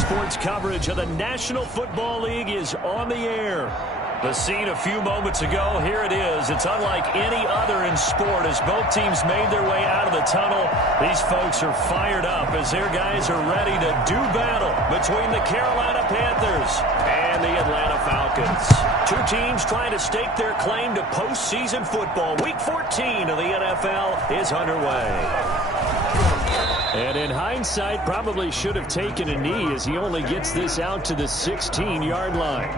Sports coverage of the National Football League is on the air. The scene a few moments ago, here it is. It's unlike any other in sport as both teams made their way out of the tunnel. These folks are fired up as their guys are ready to do battle between the Carolina Panthers and the Atlanta Falcons. Two teams trying to stake their claim to postseason football. Week 14 of the NFL is underway. And in hindsight, probably should have taken a knee as he only gets this out to the 16-yard line.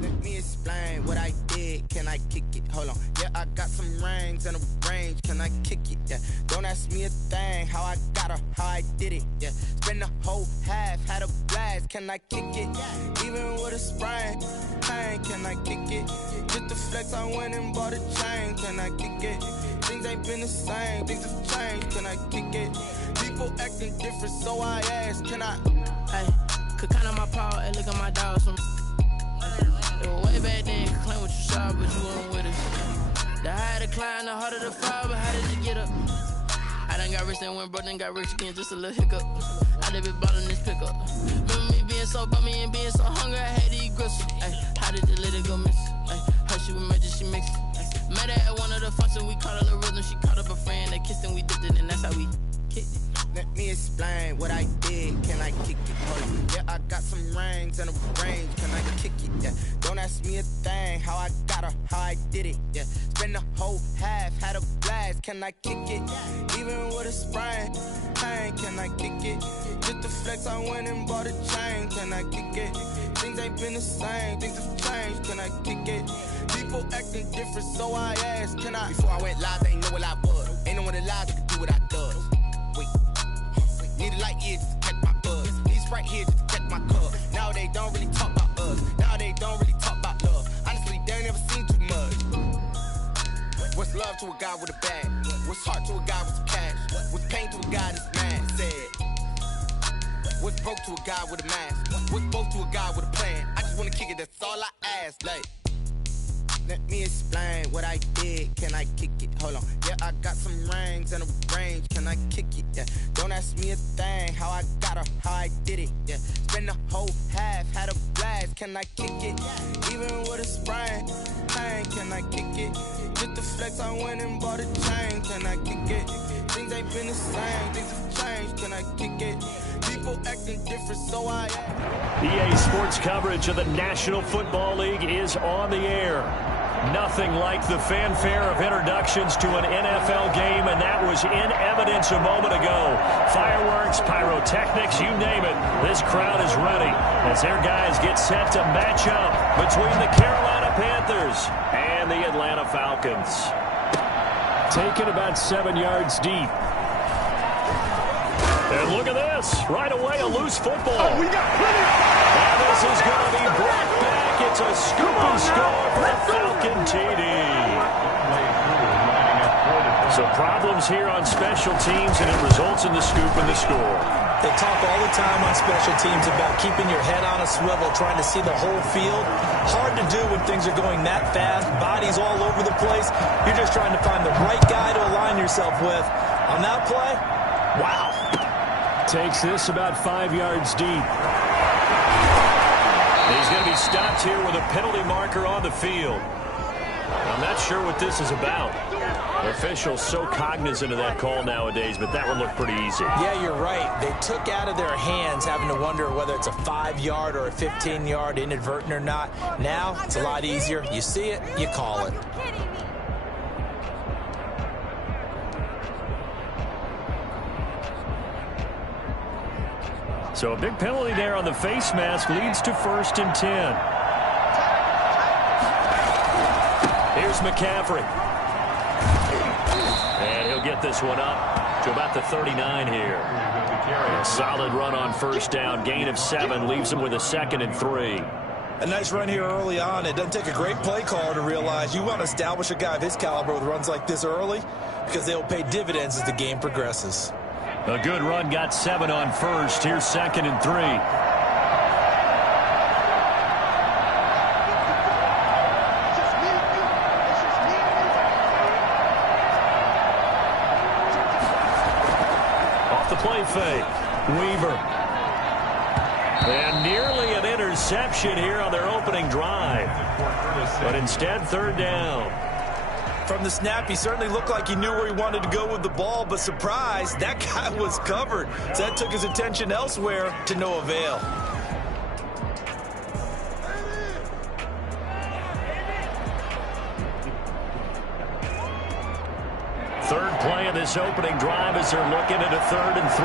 Let me explain what I did. Can I kick it? Hold on. Yeah, I got some rings and a range. Can I kick it? Yeah. Don't ask me a thing. How I got her, how I did it. Yeah. Spend the whole half, had a blast. Can I kick it? Even with a sprain. Pain, can I kick it? Just the flex, I went and bought a chain. Can I kick it? Things ain't been the same. Things have changed. Can I kick it? People acting different, so I asked. Can I? Hey, could count on my paw and look at my dogs from. Way back then, could claim what you saw, but you weren't with us. The higher the climb, the harder the fall, but how did you get up? I done got rich and went broke, then got rich again, just a little hiccup. I done been ballin' this pickup. Remember me being so bummy and being so hungry, I had to eat gristle. Ay, how did you let it go miss? Ay, her she was magic, she mixed it. Met her at one of the functions, we caught her the rhythm, she caught up a friend, they kissed and we dipped it, and that's how we kicked it. Let me explain what I did. Can I kick it? Hold on. Yeah, I got some rings and a range. Can I kick it? Yeah. Don't ask me a thing. How I got her, how I did it. Yeah. Spend the whole half, had a blast. Can I kick it? Even with a sprain. Pain, can I kick it? Just the flex, I went and bought a chain. Can I kick it? Things ain't been the same. Things have changed. Can I kick it? People acting different, so I asked. Can I? Before I went live, they ain't know what I was. Ain't no one alive that could do what I does. Wait. Need a light here just to catch my buzz. Need Sprite here just to catch my cup. Now they don't really talk about us. Now they don't really talk about love. Honestly, they ain't never seen too much. What's love to a guy with a bag? What's heart to a guy with some cash? What's pain to a guy that's mad? Said. What's broke to a guy with a mask? What's both to a guy with a plan? I just wanna kick it, that's all I ask. Like, let me explain what I did. Can I kick it? Hold on. Yeah, I got some rings and a range. Can I kick it? Yeah. Don't ask me a thing. How I got her, how I did it. Yeah. Spend the whole half, had a blast. Can I kick it? Even with a sprain. Pain, can I kick it? Just the flex, I went and bought a chain. Can I kick it? Things ain't been the same. Things have changed. Can I kick it? People acting different, so I. EA Sports coverage of the National Football League is on the air. Nothing like the fanfare of introductions to an NFL game, and that was in evidence a moment ago. Fireworks, pyrotechnics, you name it. This crowd is ready as their guys get set to match up between the Carolina Panthers and the Atlanta Falcons. Taken about 7 yards deep. And look at this. Right away, a loose football. Oh, we got plenty. And this is going to be brought back. It's a scoop and score for the Falcon TD. So problems here on special teams, and it results in the scoop and the score. They talk all the time on special teams about keeping your head on a swivel, trying to see the whole field. Hard to do when things are going that fast, bodies all over the place. You're just trying to find the right guy to align yourself with. On that play, wow. Takes this about 5 yards deep. He's going to be stopped here with a penalty marker on the field. I'm not sure what this is about. Officials so cognizant of that call nowadays, but that one looked pretty easy. Yeah, you're right. They took out of their hands having to wonder whether it's a 5-yard or a 15-yard inadvertent or not. Now, it's a lot easier. You see it, you call it. So a big penalty there on the face mask leads to 1st and 10. Here's McCaffrey. And he'll get this one up to about the 39 here. A solid run on 1st down. Gain of 7 leaves him with a 2nd and 3. A nice run here early on. It doesn't take a great play caller to realize you want to establish a guy of his caliber with runs like this early because they'll pay dividends as the game progresses. A good run, got 7 on 1st. Here's 2nd and 3. play fake. Weaver. And nearly an interception here on their opening drive. But instead, third down. From the snap, he certainly looked like he knew where he wanted to go with the ball, but surprise, that guy was covered. So that took his attention elsewhere to no avail. Third play of this opening drive as they're looking at a 3rd and 3.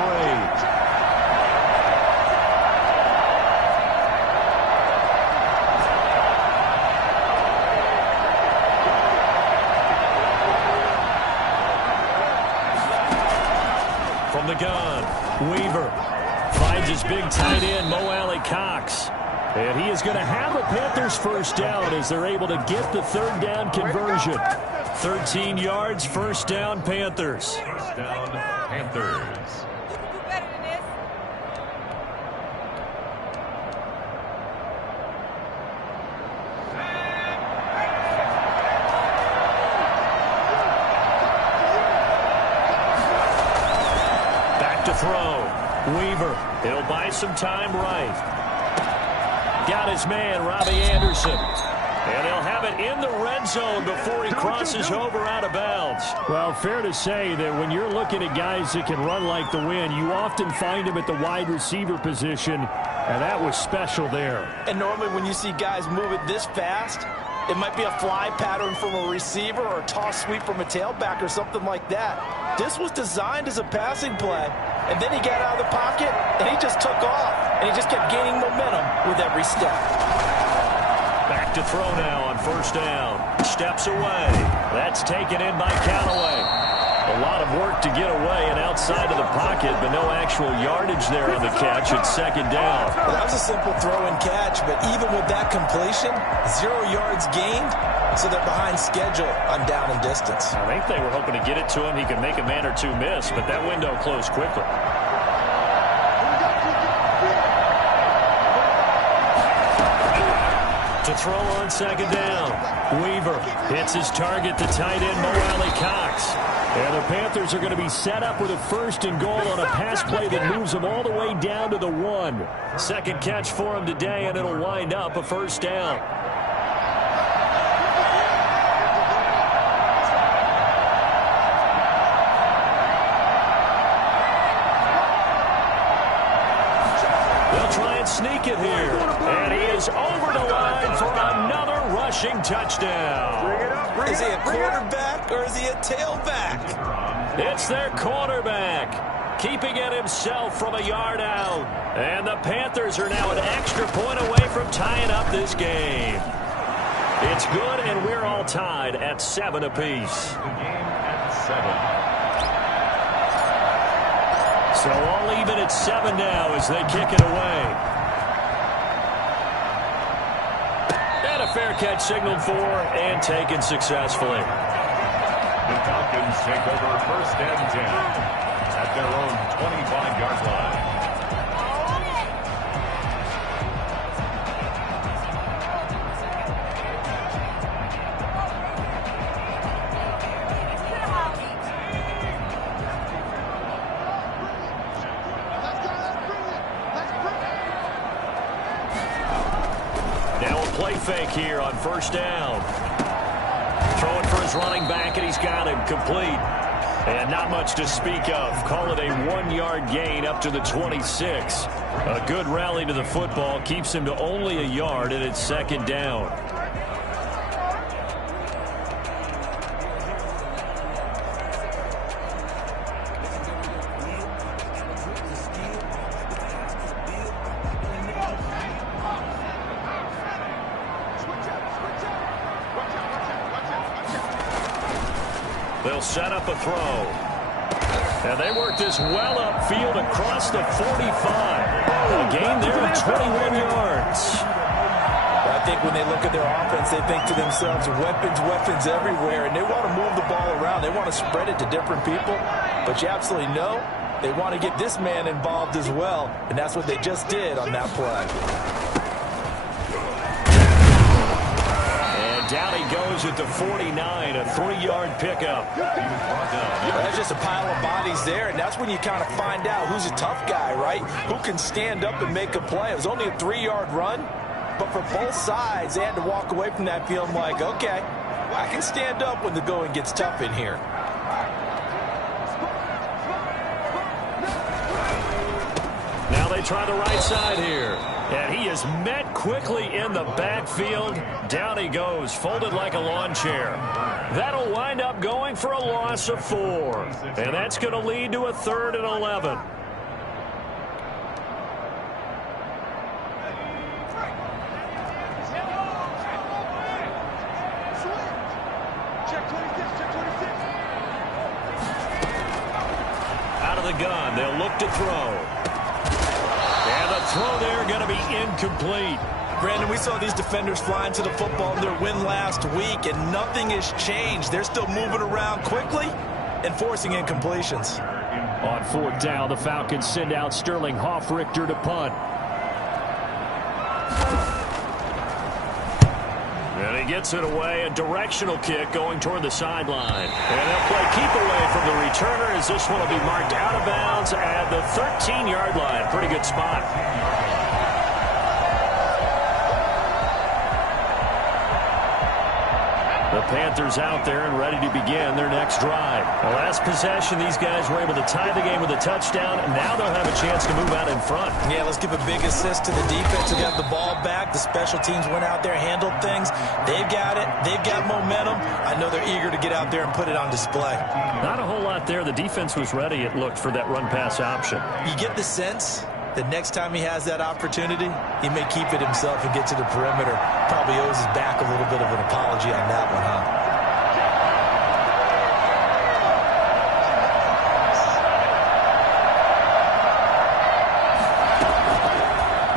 From the gun, Weaver finds his big tight end, Mo Alley-Cox. And he is going to have a Panthers first down as they're able to get the 3rd down conversion. 13 yards, first down, Panthers. First down, Panthers. To throw. Weaver. He'll buy some time right. Got his man, Robbie Anderson. And he'll have it in the red zone before he crosses over out of bounds. Well, fair to say that when you're looking at guys that can run like the wind, you often find them at the wide receiver position, and that was special there. And normally when you see guys move it this fast, it might be a fly pattern from a receiver or a toss sweep from a tailback or something like that. This was designed as a passing play, and then he got out of the pocket, and he just took off, and he just kept gaining momentum with every step. Back to throw now on first down. Steps away. That's taken in by Callaway. A lot of work to get away and outside of the pocket, but no actual yardage there on the catch at second down. Well, that was a simple throw and catch, but even with that completion, 0 yards gained, so they're behind schedule on down and distance. I think they were hoping to get it to him. He could make a man or two miss, but that window closed quickly. To throw on second down. Weaver hits his target, the tight end, Mo Alley-Cox. And the Panthers are going to be set up with a 1st and goal on a pass play that moves them all the way down to the 1. Second catch for him today, and it'll wind up a first down. They'll try and sneak it here. And he is over the line for another rushing touchdown. Is he a quarterback or is he a tailback? It's their quarterback, keeping it himself from a yard out. And the Panthers are now an extra point away from tying up this game. It's good, and we're all tied at 7 apiece. The game at 7. So all even at 7 now as they kick it away. And a fair catch signaled for and taken successfully. The Falcons take over 1st and 10 at their own 25-yard line. Now a play fake here on first down. Throwing for his running back, and he's got him complete. And not much to speak of. Call it a 1-yard gain up to the 26. A good rally to the football keeps him to only a yard, and it's second down. They'll set up a throw. And they work this well upfield across the 45. A gain there of 21 yards. I think when they look at their offense, they think to themselves, weapons everywhere, and they want to move the ball around. They want to spread it to different people. But you absolutely know they want to get this man involved as well, and that's what they just did on that play. down he goes at the 49, a 3-yard pickup. That's just a pile of bodies there, and that's when you kind of find out who's a tough guy, right? Who can stand up and make a play. It was only a 3-yard run, but for both sides, they had to walk away from that feeling like, okay, I can stand up when the going gets tough in here. Now they try the right side here. And he is met quickly in the backfield. Down he goes, folded like a lawn chair. That'll wind up going for a loss of 4. And that's going to lead to a 3rd and 11. Out of the gun, they'll look to throw. And the throw there going to be incomplete. Brandon, we saw these defenders flying to the football in their win last week, and nothing has changed. They're still moving around quickly and forcing incompletions. On 4th down, the Falcons send out Sterling Hoffrichter to punt. And he gets it away, a directional kick going toward the sideline. And they'll play keep away from the returner as this one will be marked out of bounds at the 13-yard line. Pretty good spot. The Panthers out there and ready to begin their next drive. The last possession, these guys were able to tie the game with a touchdown, and now they'll have a chance to move out in front. Yeah, let's give a big assist to the defense who got the ball back. The special teams went out there, handled things. They've got it. They've got momentum. I know they're eager to get out there and put it on display. Not a whole lot there. The defense was ready, it looked, for that run-pass option. You get the sense that next time he has that opportunity, he may keep it himself and get to the perimeter. Probably owes his back a little bit of an apology on that one, huh?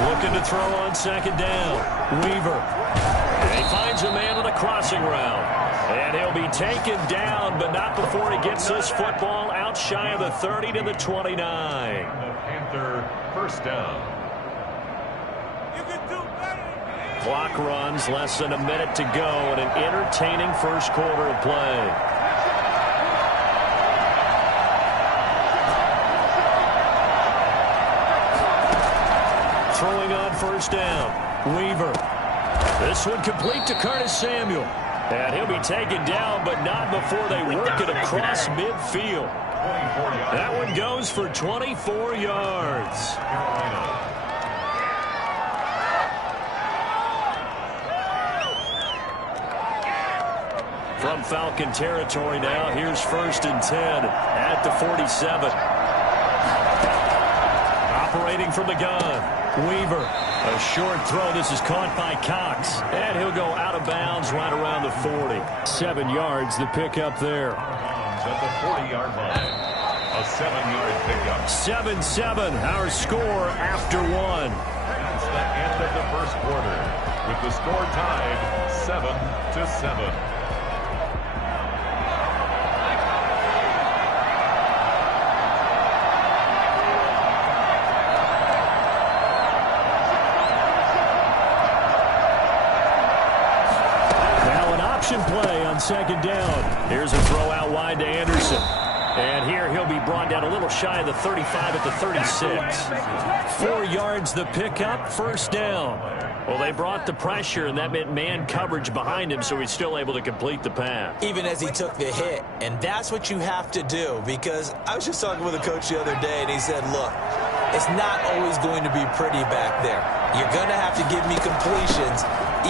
Looking to throw on 2nd down. Weaver. And he finds a man on a crossing route. And he'll be taken down, but not before he gets this football out shy of the 30 to the 29. Panther 1st down. Clock runs, less than a minute to go in an entertaining first quarter of play. Throwing on 1st down. Weaver. This one complete to Curtis Samuel. And he'll be taken down, but not before they work it across midfield. That one goes for 24 yards. From Falcon territory now, here's 1st and 10 at the 47. Operating from the gun, Weaver. A short throw. This is caught by Cox. And he'll go out of bounds right around the 40. 7 yards, the pickup there. At the 40-yard line. A 7-yard pickup. 7-7, our score after 1. That's the end of the first quarter, with the score tied 7-7. Play on 2nd down. Here's a throw out wide to Anderson. And here he'll be brought down a little shy of the 35 at the 36. 4 yards the pickup, 1st down. Well, they brought the pressure, and that meant man coverage behind him, so he's still able to complete the pass. Even as he took the hit. And that's what you have to do, because I was just talking with a coach the other day, and he said, look, it's not always going to be pretty back there. You're going to have to give me completions.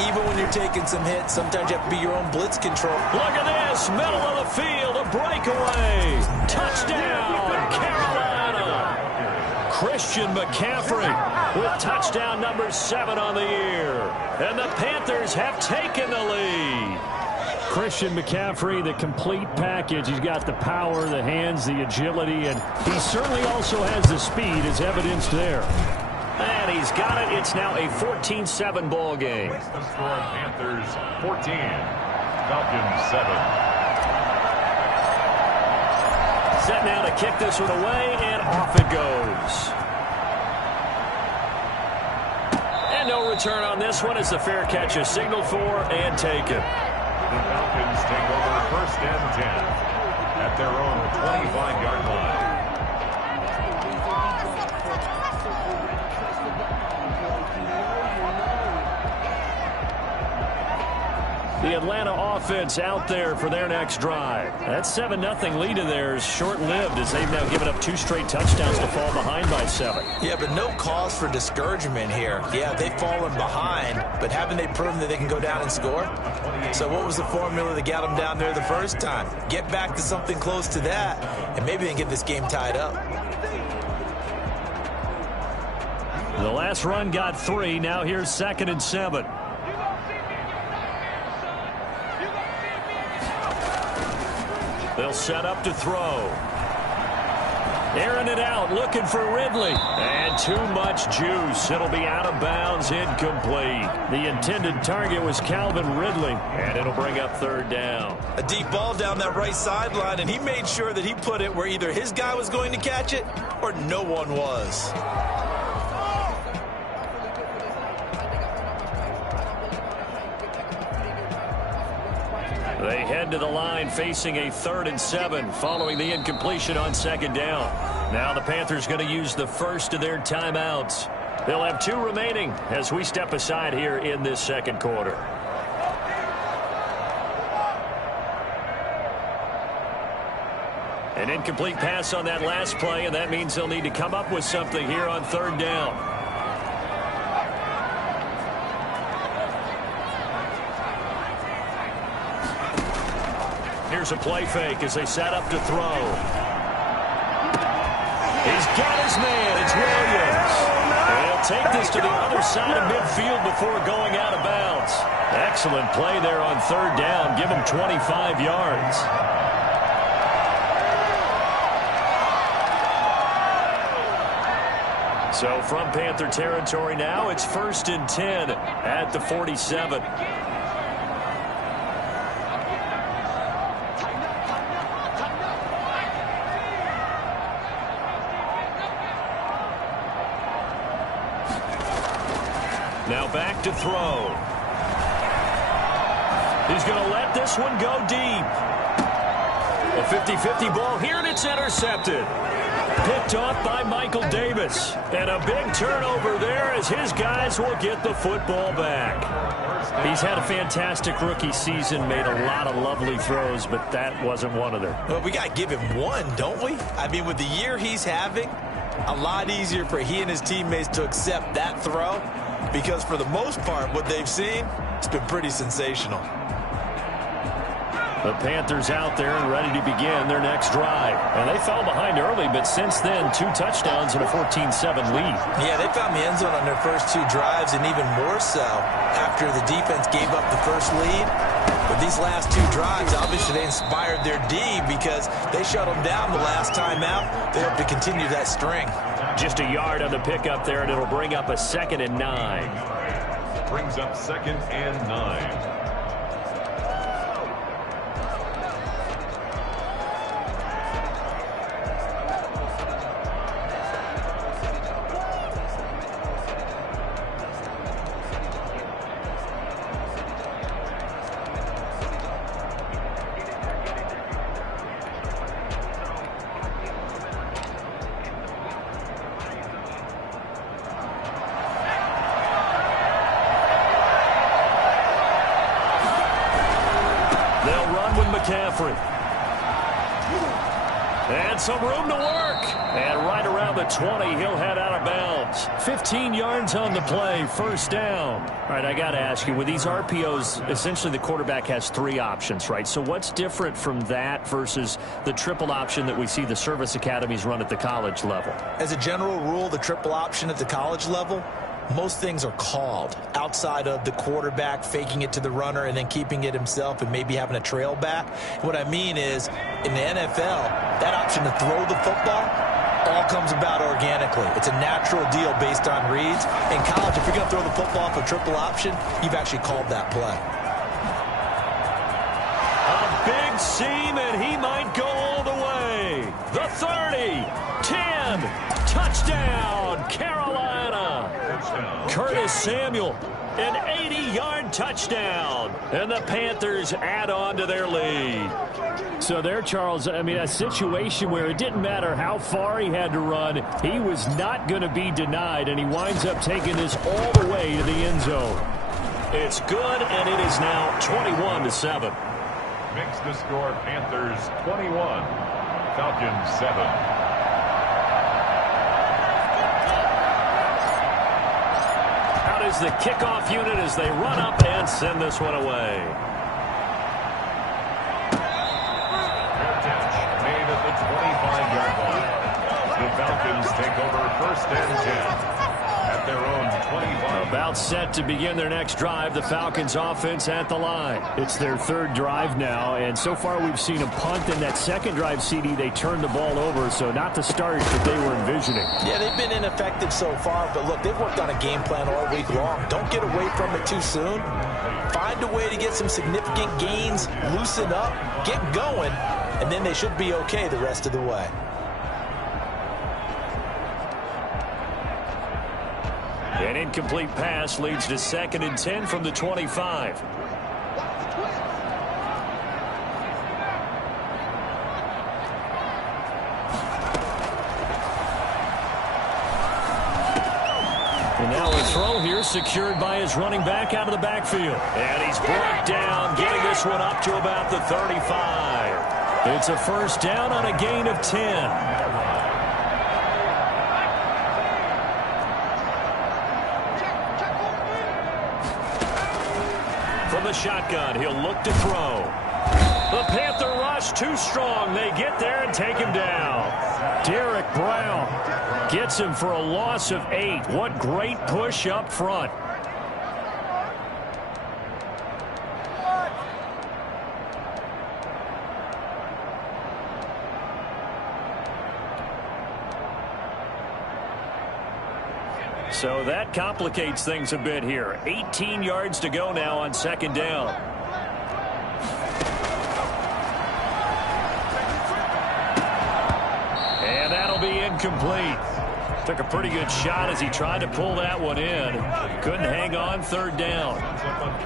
Even when you're taking some hits, sometimes you have to be your own blitz control. Look at this, middle of the field, a breakaway. Touchdown, Carolina. Christian McCaffrey with touchdown number 7 on the year. And the Panthers have taken the lead. Christian McCaffrey, the complete package. He's got the power, the hands, the agility, and he certainly also has the speed as evidenced there. And he's got it. It's now a 14-7 ball game. The score, Panthers 14, Falcons 7. Set now to kick this one away, and off it goes. And no return on this one as the fair catch is signaled for and taken. The Falcons take over 1st and 10 at their own 25-yard line. The Atlanta offense out there for their next drive. That 7-0 lead of theirs short-lived as they've now given up 2 straight touchdowns to fall behind by 7. Yeah, but no cause for discouragement here. Yeah, they've fallen behind, but haven't they proven that they can go down and score? So what was the formula that got them down there the first time? Get back to something close to that, and maybe they can get this game tied up. The last run got 3. Now here's 2nd and 7. They'll set up to throw. Airing it out, looking for Ridley. And too much juice. It'll be out of bounds, incomplete. The intended target was Calvin Ridley, and it'll bring up 3rd down. A deep ball down that right sideline, and he made sure that he put it where either his guy was going to catch it or no one was. They head to the line facing a 3rd and 7 following the incompletion on 2nd down. Now the Panthers going to use the first of their timeouts. They'll have 2 remaining as we step aside here in this 2nd quarter. An incomplete pass on that last play, and that means they'll need to come up with something here on 3rd down. Here's a play fake as they set up to throw. He's got his man. It's Williams. And he'll take this to the other side of midfield before going out of bounds. Excellent play there on 3rd down. Give him 25 yards. So from Panther territory now, it's 1st and 10 at the 47. Now back to throw. He's going to let this one go deep. A 50-50 ball here, and it's intercepted. Picked off by Michael Davis. And a big turnover there as his guys will get the football back. He's had a fantastic rookie season, made a lot of lovely throws, but that wasn't one of them. Well, we got to give him one, don't we? I mean, with the year he's having, a lot easier for he and his teammates to accept that throw. Because for the most part, what they've seen, it's been pretty sensational. The Panthers out there and ready to begin their next drive. And they fell behind early, but since then, 2 touchdowns and a 14-7 lead. Yeah, they found the end zone on their first 2 drives, and even more so after the defense gave up the first lead. But these last 2 drives, obviously they inspired their D because they shut them down the last time out. They hope to continue that string. Just a yard on the pickup there, and it'll bring up a 2nd and 9. Brings up 2nd and 9. McCaffrey. And some room to work. And right around the 20, he'll head out of bounds. 15 yards on the play, 1st down. All right, I got to ask you, with these RPOs, essentially the quarterback has 3 options, right? So what's different from that versus the triple option that we see the service academies run at the college level? As a general rule, the triple option at the college level, most things are called outside of the quarterback faking it to the runner and then keeping it himself and maybe having a trail back. What I mean is, in the NFL, that option to throw the football all comes about organically. It's a natural deal based on reads. In college, if you're going to throw the football off a triple option, you've actually called that play. A big seam, and he might go all the way. The 30, 10, touchdown, Carolina. Curtis Samuel An 80-yard touchdown. And the Panthers add on to their lead. So there, Charles, I mean, a situation where it didn't matter how far he had to run. He was not going to be denied, and he winds up taking this all the way to the end zone. It's good, and it is now 21-7. Makes the score Panthers 21, Falcons 7. Is the kickoff unit as they run up and send this one away. Fair catch made at the 25-yard line. The Falcons take over first and 10 at their own 25. About set to begin their next drive. The Falcons offense at the line. It's their third drive now, and so far we've seen a punt. In that second drive, CD, they turned the ball over, so not the start that they were envisioning. Yeah, they've been ineffective so far, but look, they've worked on a game plan all week long. Don't get away from it too soon. Find a way to get some significant gains, loosen up, get going, and then they should be okay the rest of the way. An incomplete pass leads to 2nd and 10 from the 25. And now a throw here secured by his running back out of the backfield. And he's brought down, getting this one up to about the 35. It's a first down on a gain of 10. From the shotgun, he'll look to throw. The Panther rush too strong. They get there and take him down. Derek Brown gets him for a loss of 8. What great push up front. So that complicates things a bit here. 18 yards to go now on 2nd down. And that'll be incomplete. Took a pretty good shot as he tried to pull that one in. Couldn't hang on 3rd down.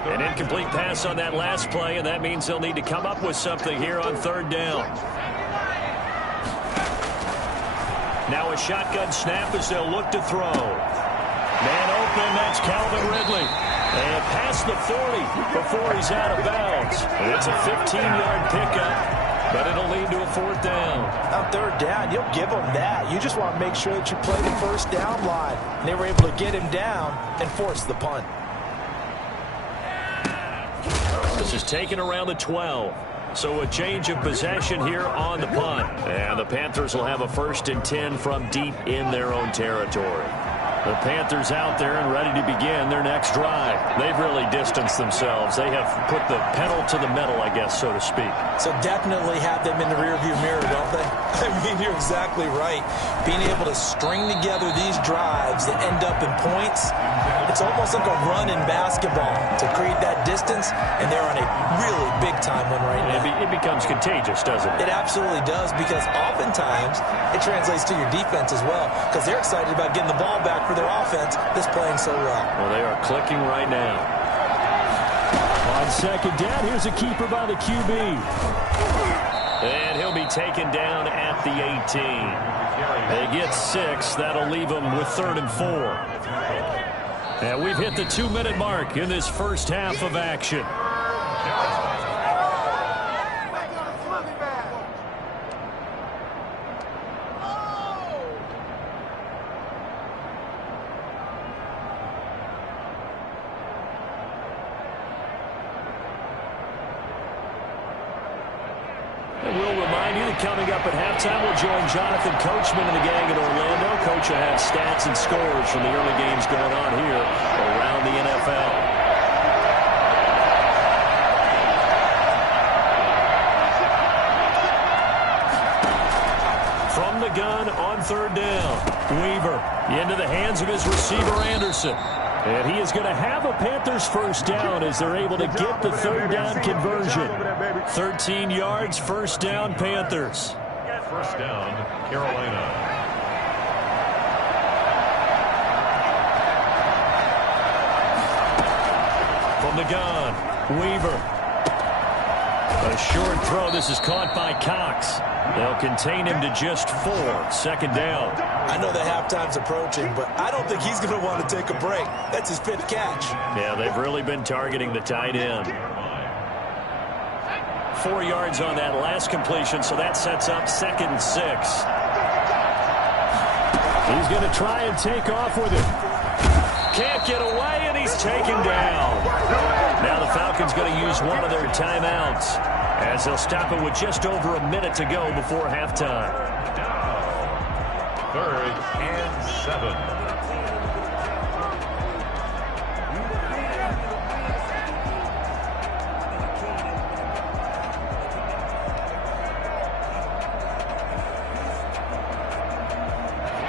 An incomplete pass on that last play, and that means they'll need to come up with something here on 3rd down. Now a shotgun snap as they'll look to throw. Man open, that's Calvin Ridley. And past the 40 before he's out of bounds. It's a 15-yard pickup, but it'll lead to a 4th down. On 3rd down, you'll give them that. You just want to make sure that you play the first down line. And they were able to get him down and force the punt. This is taken around the 12. So a change of possession here on the punt. And the Panthers will have a 1st and 10 from deep in their own territory. The Panthers out there and ready to begin their next drive. They've really distanced themselves. They have put the pedal to the metal, I guess, so to speak. So definitely have them in the rearview mirror, don't they? I mean, you're exactly right. Being able to string together these drives that end up in points, it's almost like a run in basketball to create that distance, and they're on a really big-time one right now. It becomes contagious, doesn't it? It absolutely does, because oftentimes it translates to your defense as well, because they're excited about getting the ball back for their offense that's playing so well. Well, they are clicking right now. On 2nd down, here's a keeper by the QB. And he'll be taken down at the 18. They get 6. That'll leave them with 3rd and 4. And we've hit the 2-minute mark in this first half of action. Coming up at halftime, we'll join Jonathan Coachman and the gang in Orlando. Coach will have stats and scores from the early games going on here around the NFL. From the gun on 3rd down, Weaver into the hands of his receiver, Anderson. And he is going to have a Panthers 1st down as they're able to get the 3rd down conversion. 13 yards, 1st down, Panthers. 1st down, Carolina. the gun. Weaver. A short throw. This is caught by Cox. They'll contain him to just 4. 2nd down. I know the halftime's approaching, but I don't think he's going to want to take a break. That's his 5th catch. Yeah, they've really been targeting the tight end. 4 yards on that last completion, so that sets up 2nd and 6. He's going to try and take off with it. Can't get away, and he's taken down. Now the Falcons going to use one of their timeouts as they'll stop it with just over a minute to go before halftime. 3rd and 7.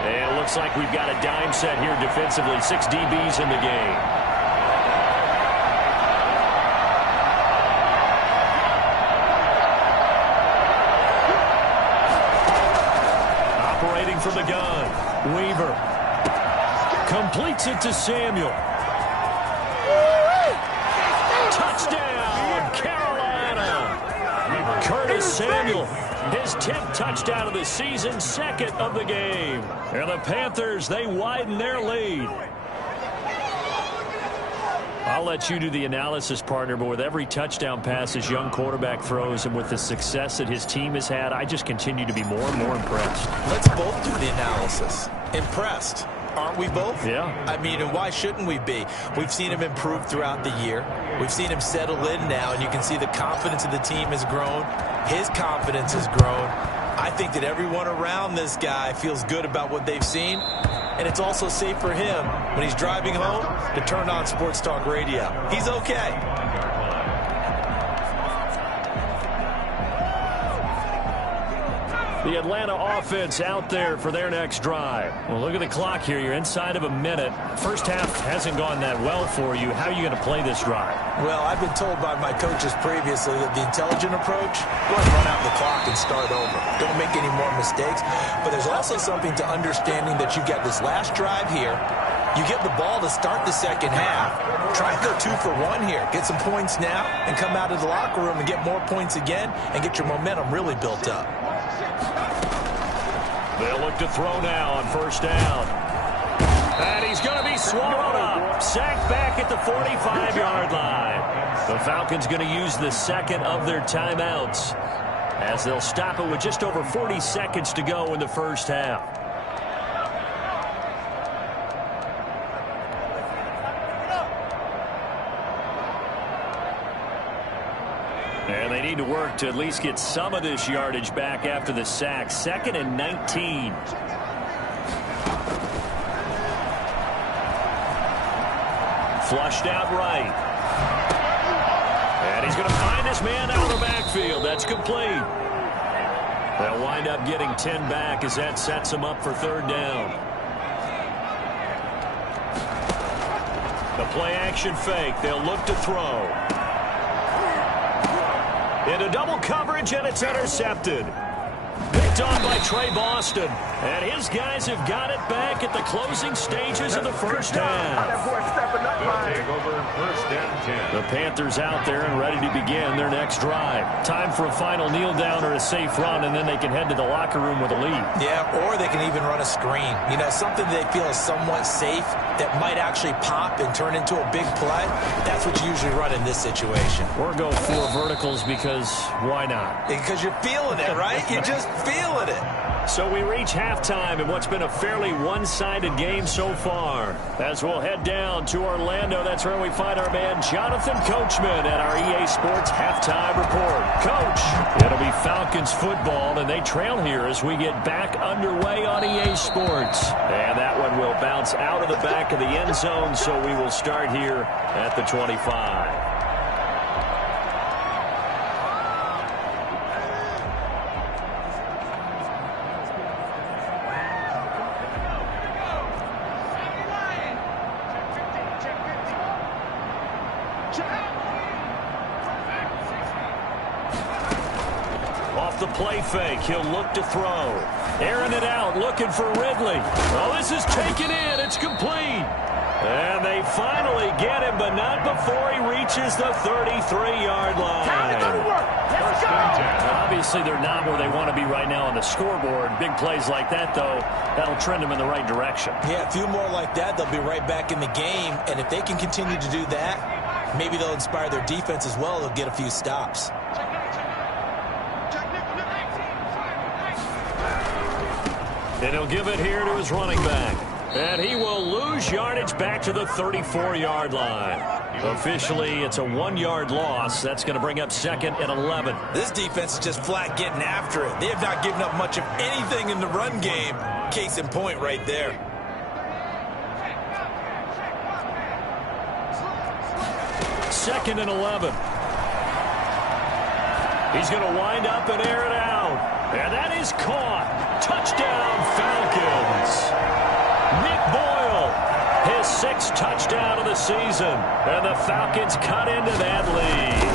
And it looks like we've got a dime set here defensively. 6 DBs in the game. Operating from the gun. Weaver. Completes it to Samuel. Touchdown, Carolina. Curtis Samuel. His 10th touchdown of the season, 2nd of the game. And the Panthers, they widen their lead. I'll let you do the analysis, partner, but with every touchdown pass his young quarterback throws and with the success that his team has had, I just continue to be more and more impressed. Let's both do the analysis. Impressed. Aren't we both? Yeah. I mean, and why shouldn't we be? We've seen him improve throughout the year. We've seen him settle in now, and you can see the confidence of the team has grown. His confidence has grown. I think that everyone around this guy feels good about what they've seen, and it's also safe for him when he's driving home to turn on Sports Talk Radio. He's okay. The Atlanta offense out there for their next drive. Well, look at the clock here. You're inside of a minute. First half hasn't gone that well for you. How are you going to play this drive? Well, I've been told by my coaches previously that the intelligent approach, go ahead and run out the clock and start over. Don't make any more mistakes. But there's also something to understanding that you get this last drive here. You get the ball to start the second half. Try and go 2 for 1 here. Get some points now and come out of the locker room and get more points again and get your momentum really built up. They'll look to throw now on 1st down. And he's going to be swallowed up. Sacked back at the 45-yard line. The Falcons going to use the 2nd of their timeouts as they'll stop it with just over 40 seconds to go in the first half. And they need to work to at least get some of this yardage back after the sack. 2nd and 19. Flushed out right. And he's going to find this man out of the backfield. That's complete. They'll wind up getting 10 back as that sets them up for 3rd down. The play action fake. They'll look to throw. Into double coverage, and it's intercepted. Picked on by Trey Boston. And his guys have got it back at the closing stages of the first half. They'll take over 1st and 10. The Panthers out there and ready to begin their next drive. Time for a final kneel down or a safe run, and then they can head to the locker room with a lead. Yeah, or they can even run a screen. You know, something they feel is somewhat safe that might actually pop and turn into a big play. That's what you usually run in this situation. Or go 4 verticals because why not? Because you're feeling it, right? You're just feeling it. So we reach halftime in what's been a fairly one-sided game so far. As we'll head down to Orlando, that's where we find our man Jonathan Coachman at our EA Sports Halftime Report. Coach, it'll be Falcons football, and they trail here as we get back underway on EA Sports. And that one will bounce out of the back of the end zone, so we will start here at the 25. The play fake. He'll look to throw. Airing it out, looking for Ridley. Oh, this is taken in. It's complete. And they finally get him, but not before he reaches the 33-yard line. Time to go to work. Let's go. Obviously, they're not where they want to be right now on the scoreboard. Big plays like that, though, that'll trend them in the right direction. Yeah, a few more like that, they'll be right back in the game. And if they can continue to do that, maybe they'll inspire their defense as well. They'll get a few stops. And he'll give it here to his running back. And he will lose yardage back to the 34-yard line. Officially, it's a 1-yard loss. That's going to bring up 2nd and 11. This defense is just flat getting after it. They have not given up much of anything in the run game. Case in point right there. Second and 11. He's going to wind up and air it out. And that is caught. Touchdown, Falcons. Nick Boyle, his 6th touchdown of the season. And the Falcons cut into that lead.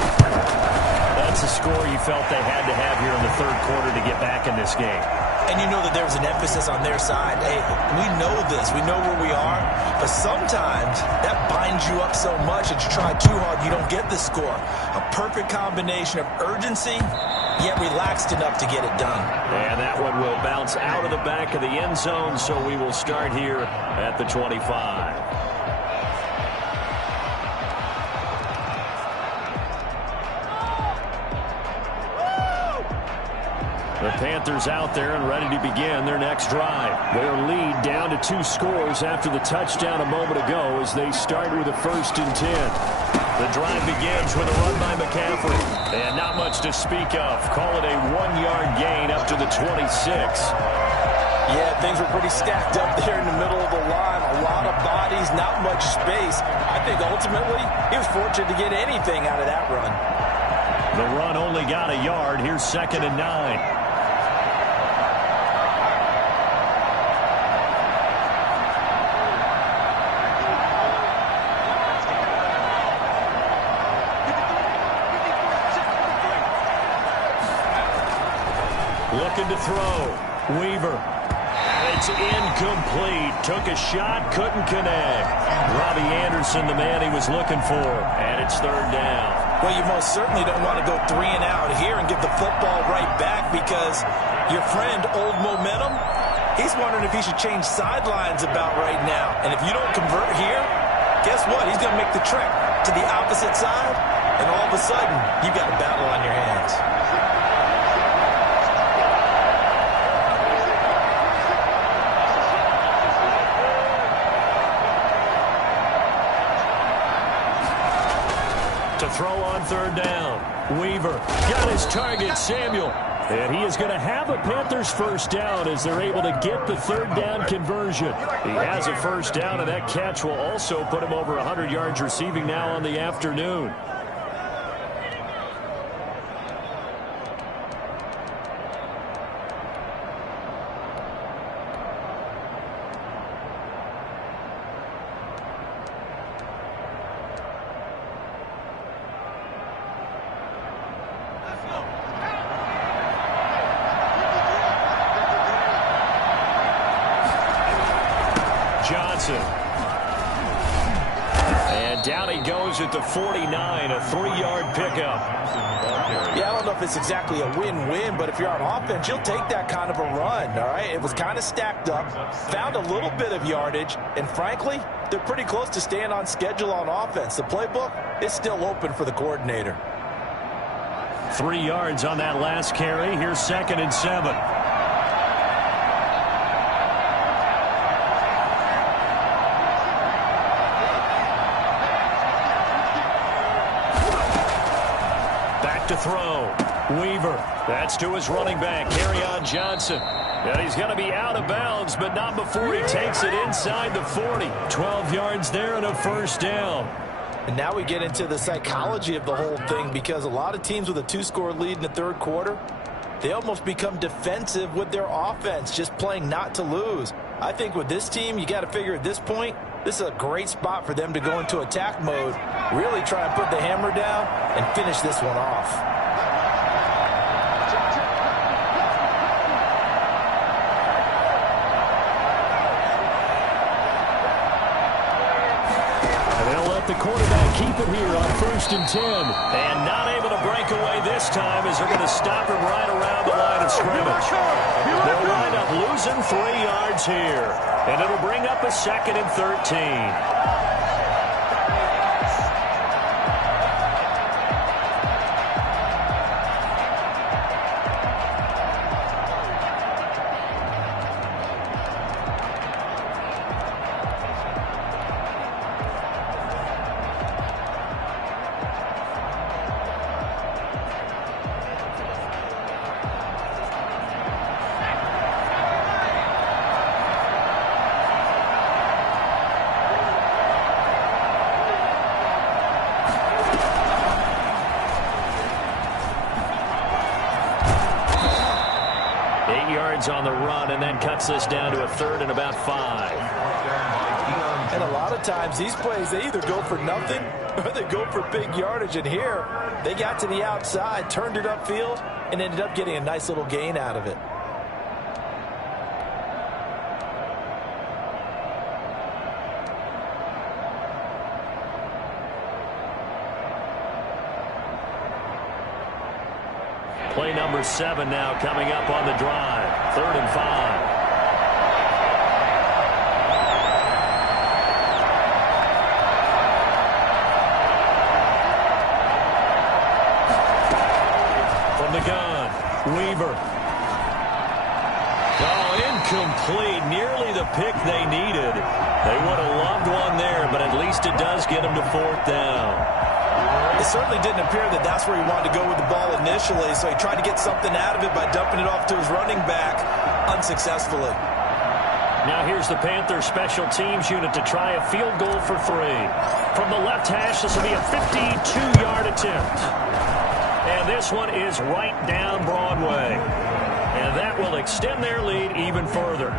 That's a score you felt they had to have here in the 3rd quarter to get back in this game. And you know that there was an emphasis on their side. Hey, we know this. We know where we are. But sometimes that binds you up so much that you try too hard, you don't get the score. A perfect combination of urgency, yet relaxed enough to get it done. And that one will bounce out of the back of the end zone, so we will start here at the 25. The Panthers out there and ready to begin their next drive. Their lead down to 2 scores after the touchdown a moment ago as they start with a 1st and 10. The drive begins with a run by McCaffrey. And not much to speak of. Call it a 1-yard gain up to the 26. Yeah, things were pretty stacked up there in the middle of the line. A lot of bodies, not much space. I think ultimately he was fortunate to get anything out of that run. The run only got a yard. Here's 2nd and 9. Looking to throw. Weaver. It's incomplete. Took a shot, couldn't connect. Robbie Anderson, the man he was looking for. And it's 3rd down. Well, you most certainly don't want to go 3 and out here and get the football right back because your friend, Old Momentum, he's wondering if he should change sidelines about right now. And if you don't convert here, guess what? He's going to make the trek to the opposite side, and all of a sudden, you've got a battle on your hands. To throw on 3rd down. Weaver got his target, Samuel. And he is going to have a Panthers 1st down as they're able to get the 3rd down conversion. He has a 1st down, and that catch will also put him over 100 yards receiving now on the afternoon. Johnson. And down he goes at the 49, a 3-yard pickup. Yeah, I don't know if it's exactly a win-win, but if you're on offense, you'll take that kind of a run, all right? It was kind of stacked up, found a little bit of yardage, and frankly, they're pretty close to staying on schedule on offense. The playbook is still open for the coordinator. 3 yards on that last carry. Here's 2nd and 7. To throw. Weaver. That's to his running back, Kerryon Johnson. And he's going to be out of bounds, but not before he takes it inside the 40. 12 yards there and a 1st down. And now we get into the psychology of the whole thing because a lot of teams with a 2-score lead in the 3rd quarter, they almost become defensive with their offense, just playing not to lose. I think with this team, you got to figure at this point, this is a great spot for them to go into attack mode, really try and put the hammer down and finish this one off. let the quarterback keep it here on 1st and 10. And not able to break away this time as they're going to stop him right around the line of scrimmage. They'll wind up losing 3 yards here. And it'll bring up a 2nd and 13. On the run, and then cuts this down to a 3rd and about 5. And a lot of times these plays, they either go for nothing or they go for big yardage. And here, they got to the outside, turned it upfield, and ended up getting a nice little gain out of it. Play number 7 now coming up on the drive. 3rd and 5. From the gun, Weaver. Oh, incomplete. Nearly the pick they needed. They would have loved one there, but at least it does get them to 4th down. It certainly didn't appear that that's where he wanted to go with the ball initially, so he tried to get something out of it by dumping it off to his running back unsuccessfully. Now here's the Panthers special teams unit to try a field goal for 3. From the left hash, this will be a 52-yard attempt. And this one is right down Broadway. And that will extend their lead even further.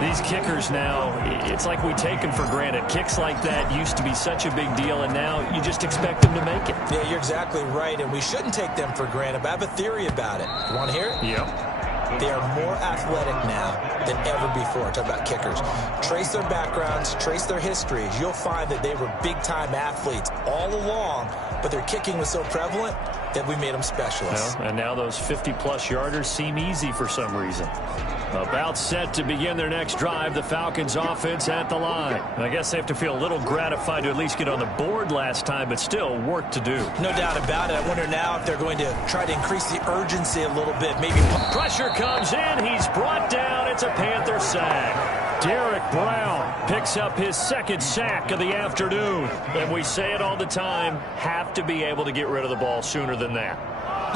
These kickers now, it's like we take them for granted. Kicks like that used to be such a big deal, and now you just expect them to make it. Yeah, you're exactly right, and we shouldn't take them for granted. But I have a theory about it. You want to hear it? Yep. They are more athletic now than ever before. Talk about kickers. Trace their backgrounds, trace their histories. You'll find that they were big-time athletes all along, but their kicking was so prevalent that we made them specialists. Well, and now those 50-plus yarders seem easy for some reason. About set to begin their next drive, the Falcons offense at the line. I guess they have to feel a little gratified to at least get on the board last time, but still work to do. No doubt about it. I wonder now if they're going to try to increase the urgency a little bit. Maybe pressure comes in. He's brought down. It's a Panther sack. Derek Brown picks up his 2nd sack of the afternoon. And we say it all the time, have to be able to get rid of the ball sooner than that.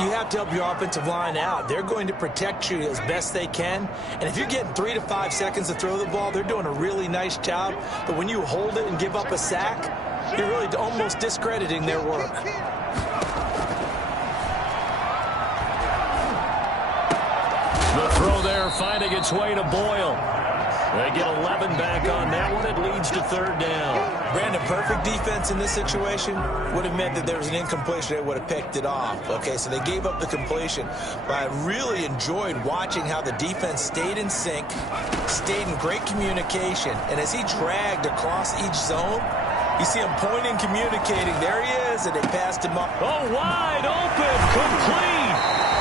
You have to help your offensive line out. They're going to protect you as best they can. And if you're getting 3 to 5 seconds to throw the ball, they're doing a really nice job. But when you hold it and give up a sack, you're really almost discrediting their work. The throw there finding its way to Boyle. They get 11 back on that one. It leads to 3rd down. Brandon, perfect defense in this situation would have meant that there was an incompletion. They would have picked it off. Okay, so they gave up the completion. But I really enjoyed watching how the defense stayed in sync, stayed in great communication. And as he dragged across each zone, you see him pointing, communicating. There he is, and they passed him up. Oh, wide open, complete.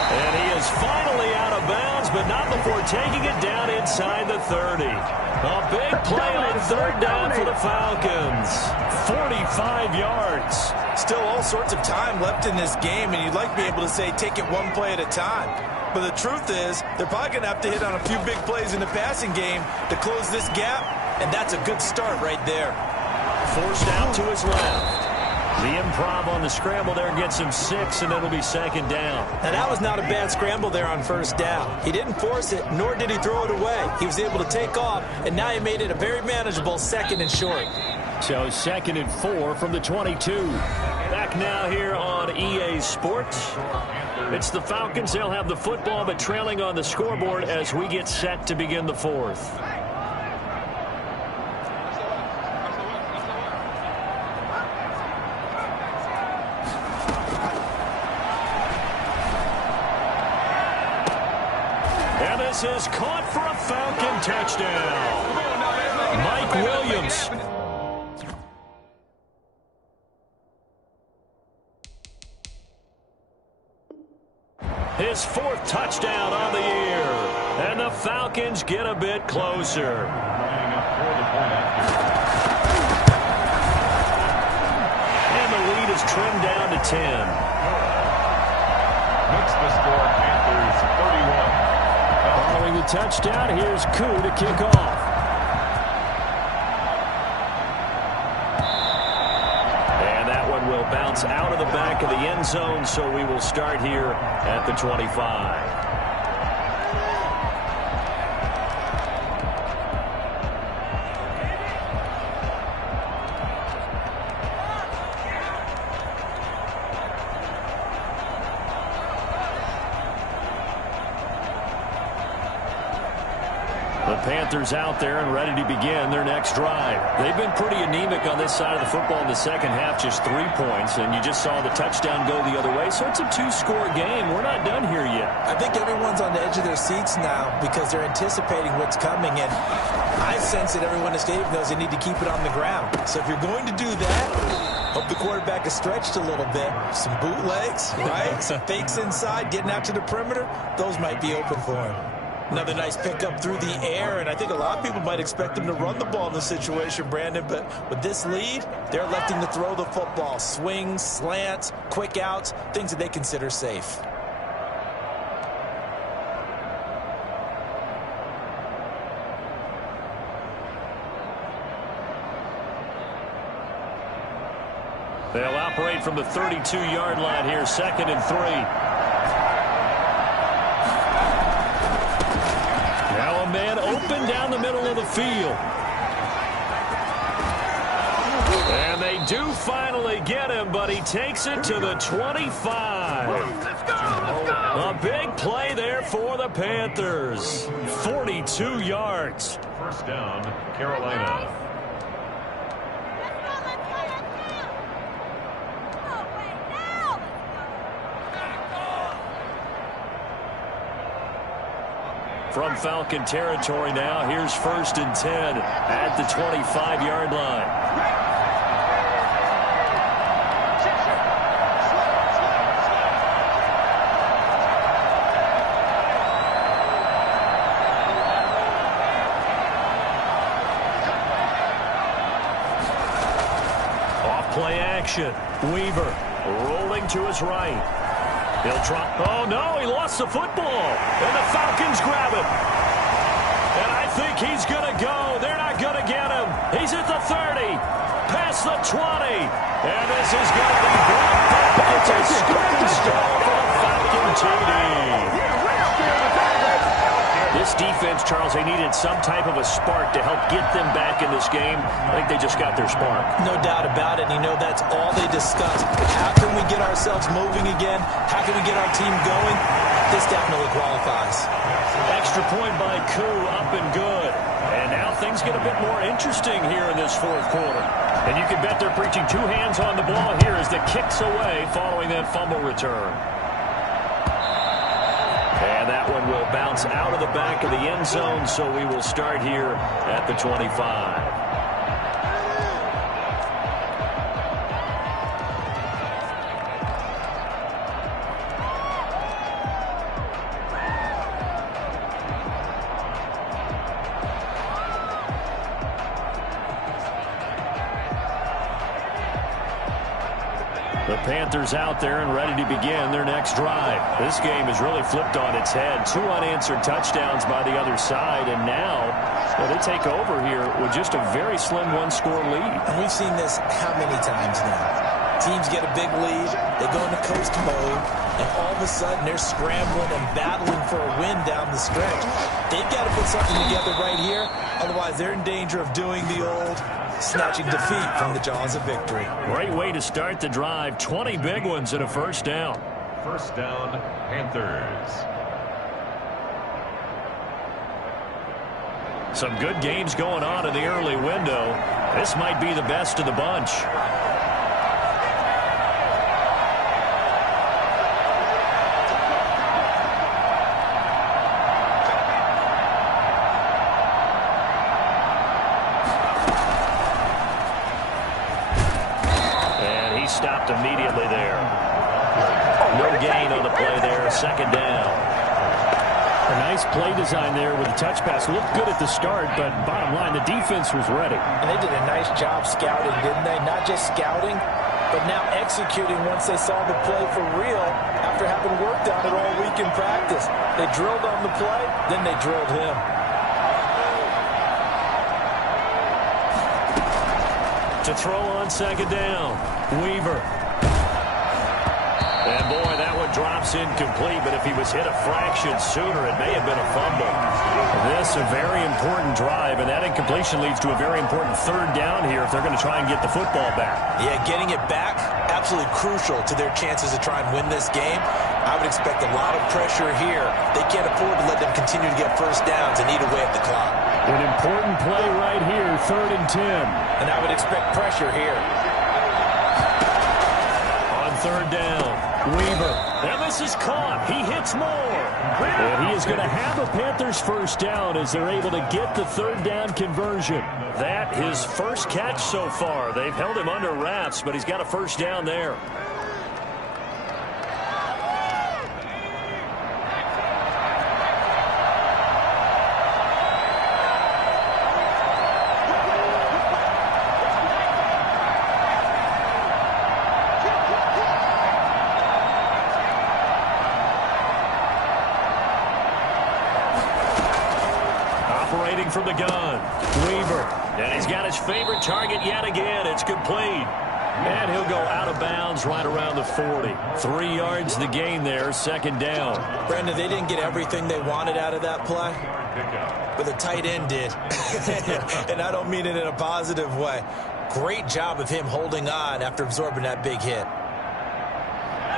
And he is finally out of bounds, but not before taking it down inside the 30. A big play on 3rd down for the Falcons. 45 yards. Still all sorts of time left in this game, and you'd like to be able to say take it one play at a time. But the truth is, they're probably going to have to hit on a few big plays in the passing game to close this gap, and that's a good start right there. Forced out to his left. The improv on the scramble there gets him 6, and it'll be 2nd down. Now, that was not a bad scramble there on 1st down. He didn't force it, nor did he throw it away. He was able to take off, and now he made it a very manageable 2nd and short. So 2nd and 4 from the 22. Back now here on EA Sports. It's the Falcons. They'll have the football, but trailing on the scoreboard as we get set to begin the 4th. This is caught for a Falcon touchdown. Mike Williams. his 4th touchdown on the year. And the Falcons get a bit closer. And the lead is trimmed down to 10. Makes the score Panthers 31. Following the touchdown, here's Koo to kick off. And that one will bounce out of the back of the end zone, so we will start here at the 25. Panthers out there and ready to begin their next drive. They've been pretty anemic on this side of the football in the second half, just 3 points, and you just saw the touchdown go the other way, so it's a 2-score game. We're not done here yet. I think everyone's on the edge of their seats now because they're anticipating what's coming, and I sense that everyone in the stadium knows they need to keep it on the ground. So if you're going to do that, hope the quarterback is stretched a little bit. Some bootlegs, right? Some fakes inside, getting out to the perimeter. Those might be open for him. Another nice pickup through the air, and I think a lot of people might expect him to run the ball in this situation, Brandon, but with this lead, they're electing to throw the football. Swings, slants, quick outs, things that they consider safe. They'll operate from the 32-yard line here, 2nd and 3. Man open down the middle of the field. And they do finally get him, but he takes it to the 25. A big play there for the Panthers. 42 yards. First down, Carolina. From Falcon territory now, here's 1st and 10 at the 25-yard line. Off play action. Weaver rolling to his right. He'll try. Oh, no, he lost the football. And the Falcons grab it. And I think he's going to go. They're not going to get him. He's at the 30. Past the 20. And this is going to be brought back. It's a screen stall for the Falcon TD. This defense, Charles, they needed some type of a spark to help get them back in this game. I think they just got their spark. No doubt about it. And you know that's all they discussed. How can we get ourselves moving again? How can we get our team going? This definitely qualifies. Extra point by Koo, up and good. And now things get a bit more interesting here in this 4th quarter. And you can bet they're preaching 2 hands on the ball here as the kick's away following that fumble return. And that one will bounce out of the back of the end zone, so we will start here at the 25. The Panthers out there and ready to begin their next drive. This game is really flipped on its head. 2 unanswered touchdowns by the other side, and now they take over here with just a very slim 1-score lead. And we've seen this how many times now? Teams get a big lead, they go into coast mode, and all of a sudden they're scrambling and battling for a win down the stretch. They've got to put something together right here, otherwise they're in danger of doing the old snatching defeat from the jaws of victory. Great way to start the drive. 20 big ones and a 1st down. First down, Panthers. Some good games going on in the early window. This might be the best of the bunch. Stopped immediately there. No gain on the play there, second down. A nice play design there with the touch pass. Looked good at the start, but bottom line, the defense was ready. And they did a nice job scouting, didn't they? Not just scouting, but now executing once they saw the play for real after having worked on it all week in practice. They drilled on the play, then they drilled him. To throw on second down, Weaver. And boy, that one drops incomplete, but if he was hit a fraction sooner, it may have been a fumble. This a very important drive, and that incompletion leads to a very important third down here if they're going to try and get the football back. Yeah, getting it back, absolutely crucial to their chances to try and win this game. I would expect a lot of pressure here. They can't afford to let them continue to get first downs and eat away at the clock. An important play right here, 3rd and 10. And I would expect pressure here. On third down, Weaver. And this is caught. He hits more. And he is going to have a Panthers first down as they're able to get the third down conversion. That his first catch so far. They've held him under wraps, but he's got a first down there. From the gun, Weaver, and he's got his favorite target yet again. It's complete, and he'll go out of bounds right around the 40. 3 yards the gain there, second down. Brandon, they didn't get everything they wanted out of that play, but the tight end did. And I don't mean it in a positive way. Great job of him holding on after absorbing that big hit.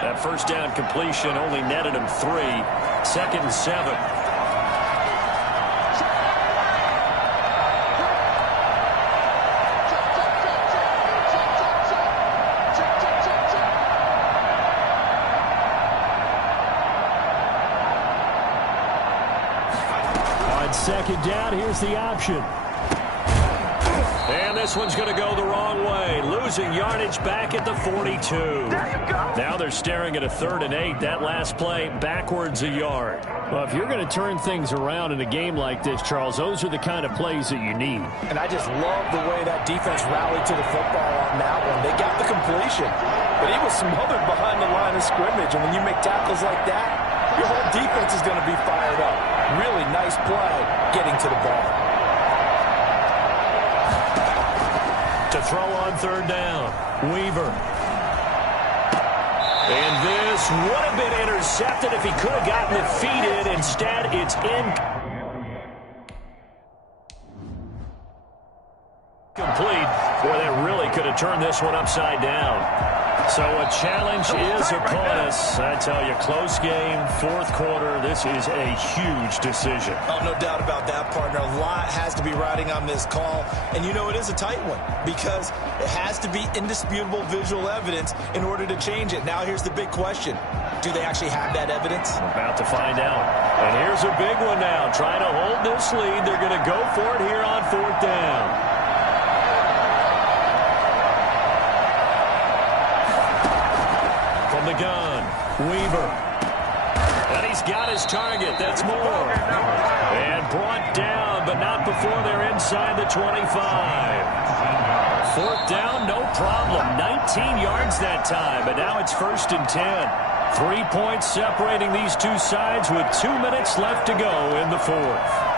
That first down completion only netted him 3. 2nd and 7. Second down, here's the option. And this one's going to go the wrong way. Losing yardage back at the 42. Now they're staring at a 3rd and 8. That last play backwards a yard. Well, if you're going to turn things around in a game like this, Charles, those are the kind of plays that you need. And I just love the way that defense rallied to the football on that one. They got the completion, but he was smothered behind the line of scrimmage. And when you make tackles like that, your whole defense is going to be fired up. Really nice play getting to the ball. To throw on third down, Weaver. And this would have been intercepted if he could have gotten the feet in. Instead, it's incomplete. Boy, that really could have turned this one upside down. So a challenge is upon us. I tell you, close game, 4th quarter. This is a huge decision. Oh, no doubt about that, partner. A lot has to be riding on this call. And you know it is a tight one because it has to be indisputable visual evidence in order to change it. Now here's the big question. Do they actually have that evidence? We're about to find out. And here's a big one now. Trying to hold this lead. They're going to go for it here on 4th down. The gun, Weaver, and he's got his target. That's more, and brought down, but not before they're inside the 25. 4th down, no problem. 19 yards that time, but now it's 1st and 10. 3 points separating these two sides with 2 minutes left to go in the 4th.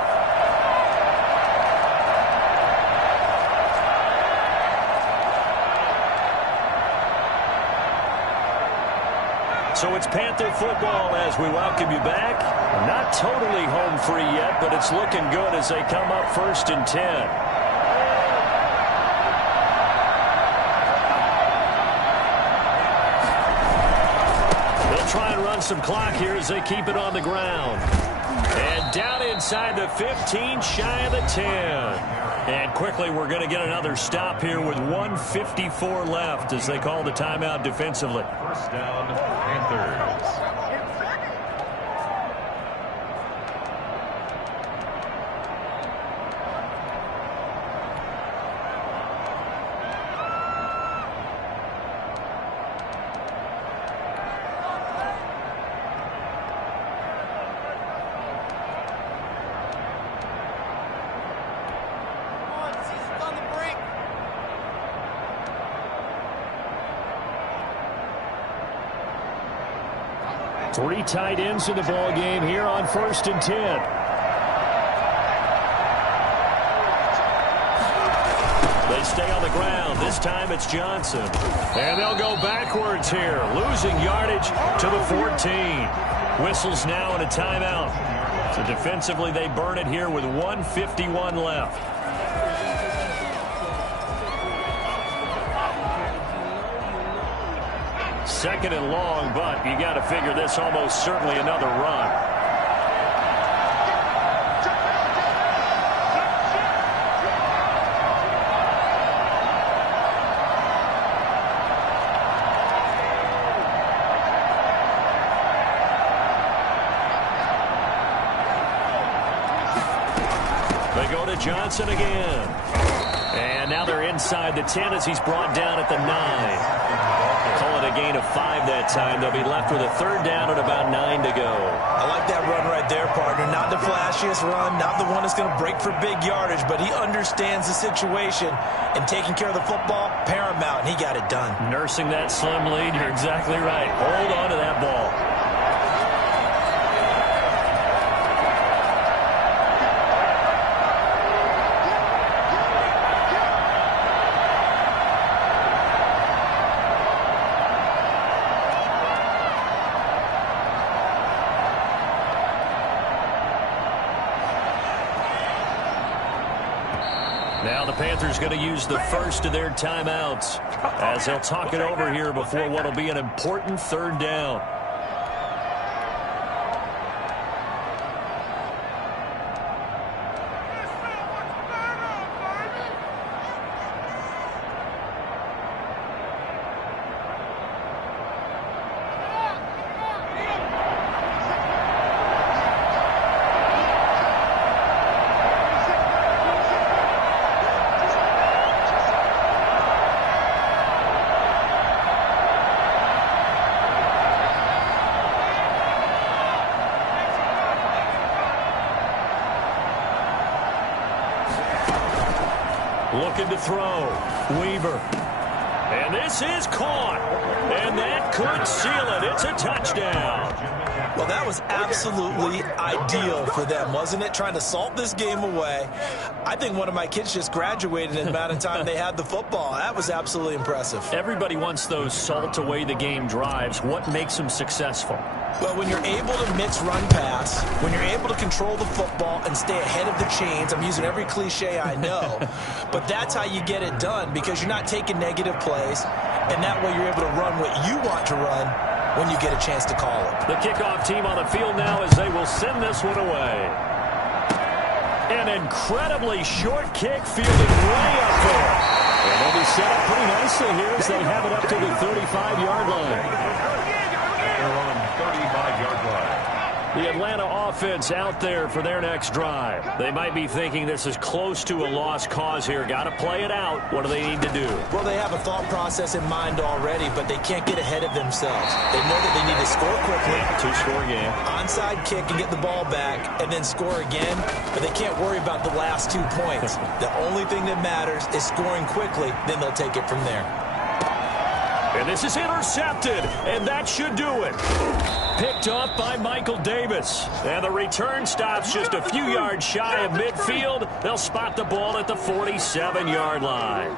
So it's Panther football as we welcome you back. Not totally home free yet, but it's looking good as they come up 1st and 10. They'll try and run some clock here as they keep it on the ground. And down inside the 15, shy of the 10. And quickly, we're going to get another stop here with 1:54 left as they call the timeout defensively. First down, Panthers. Three tight ends in the ball game here on 1st and 10. They stay on the ground. This time it's Johnson. And they'll go backwards here, losing yardage to the 14. Whistles now and a timeout. So defensively they burn it here with 1:51 left. Second and long, but you got to figure this almost certainly another run. They go to Johnson again. And now they're inside the 10 as he's brought down at the 9. Call it a gain of 5 that time. They'll be left with a 3rd down and about 9 to go. I like that run right there, partner. Not the flashiest run, not the one that's going to break for big yardage, but he understands the situation, and taking care of the football, paramount, and he got it done. Nursing that slim lead, you're exactly right. Hold on to that ball. Now the Panthers going to use the first of their timeouts as they'll talk it over here before what will be an important 3rd down. Looking to throw. Weaver. And this is caught. And that could seal it. It's a touchdown. Well, that was absolutely ideal for them, wasn't it? Trying to salt this game away. I think one of my kids just graduated in the amount of time they had the football. That was absolutely impressive. Everybody wants those salt away the game drives. What makes them successful? Well, when you're able to mix run pass, when you're able to control the football and stay ahead of the chains, I'm using every cliche I know, but that's how you get it done, because you're not taking negative plays, and that way you're able to run what you want to run when you get a chance to call it. The kickoff team on the field now as they will send this one away. An incredibly short kick fielded way up there. And they'll be set up pretty nicely here as they have it up to the 35-yard line. The Atlanta offense out there for their next drive. They might be thinking this is close to a lost cause here. Got to play it out. What do they need to do? Well, they have a thought process in mind already, but they can't get ahead of themselves. They know that they need to score quickly. Two-score game. Onside kick and get the ball back and then score again, but they can't worry about the last 2 points. The only thing that matters is scoring quickly, then they'll take it from there. And this is intercepted, and that should do it. Picked off by Michael Davis. And the return stops just a few yards shy of midfield. They'll spot the ball at the 47-yard line.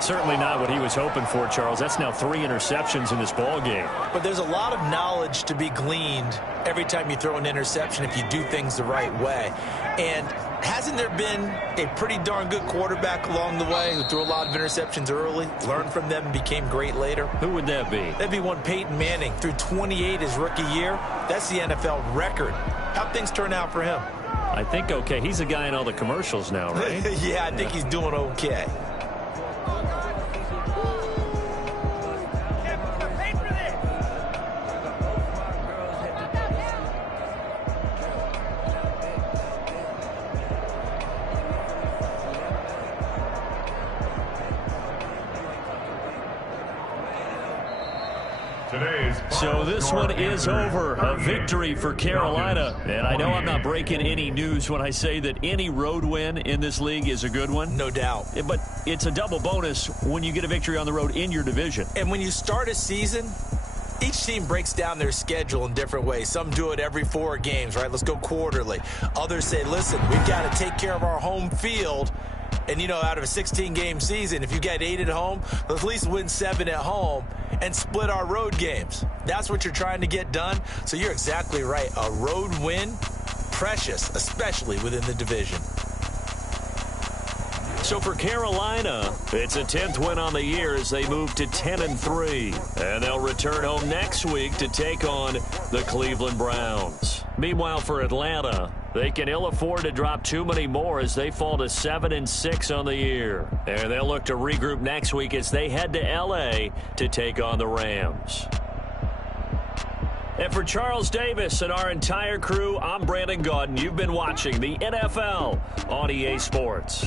Certainly not what he was hoping for, Charles. That's now 3 interceptions in this ball game. But there's a lot of knowledge to be gleaned every time you throw an interception if you do things the right way. And hasn't there been a pretty darn good quarterback along the way who threw a lot of interceptions early, learned from them, and became great later? Who would that be? That'd be one Peyton Manning. Threw 28 his rookie year. That's the NFL record. How'd things turn out for him? I think okay. He's a guy in all the commercials now, right? Yeah, I think he's doing okay. So this one is over. A victory for Carolina. And I know I'm not breaking any news when I say that any road win in this league is a good one. No doubt. But it's a double bonus when you get a victory on the road in your division. And when you start a season Each team breaks down their schedule in different ways. Some do it every 4 games, right? Let's go quarterly. Others say, listen, we've got to take care of our home field. And, out of a 16-game season, if you get 8 at home, let's at least win 7 at home and split our road games. That's what you're trying to get done. So you're exactly right. A road win, precious, especially within the division. So for Carolina, it's a 10th win on the year as they move to 10-3. And they'll return home next week to take on the Cleveland Browns. Meanwhile, for Atlanta, they can ill afford to drop too many more as they fall to 7-6 on the year. And they'll look to regroup next week as they head to L.A. to take on the Rams. And for Charles Davis and our entire crew, I'm Brandon Gaudin. You've been watching the NFL on EA Sports.